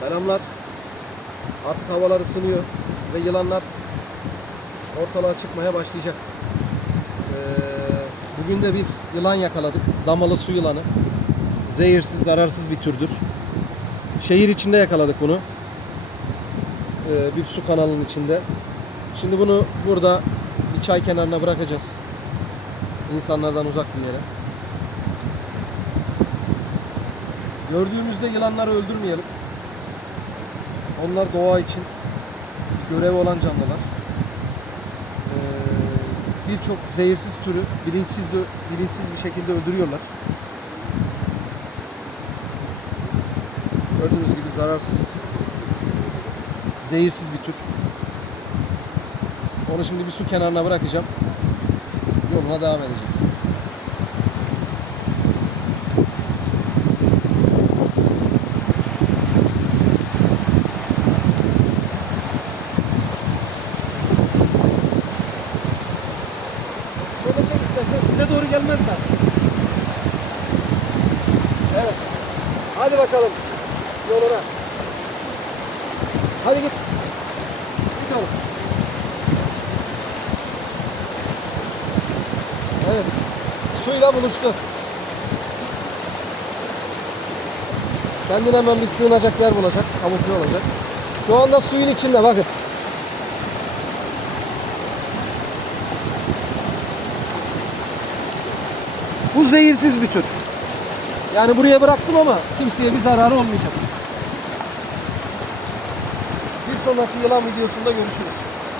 Selamlar. Artık havalar ısınıyor ve yılanlar ortalığa çıkmaya başlayacak. Ee, bugün de bir yılan yakaladık. Damalı su yılanı. Zehirsiz, zararsız bir türdür. Şehir içinde yakaladık bunu. Ee, bir su kanalının içinde. Şimdi bunu burada bir çay kenarına bırakacağız. İnsanlardan uzak bir yere. Gördüğümüzde yılanları öldürmeyelim. Onlar doğa için görev olan canlılar. Ee, Birçok zehirsiz türü bilinçsiz bilinçsiz bir şekilde öldürüyorlar. Gördüğünüz gibi zararsız, zehirsiz bir tür. Onu şimdi bir su kenarına bırakacağım. Yoluna devam edecek. Şöyle istersen size doğru gelmezler. Evet. Hadi bakalım yoluna. Hadi git. Git oğlum. Evet. Suyla buluştu. Kendine hemen bir sığınacak yer bulacak. Kamufle olacak. Şu anda suyun içinde bakın. Bu zehirsiz bir tür. Yani buraya bıraktım ama kimseye bir zararı olmayacak. Bir sonraki yılan videosunda görüşürüz.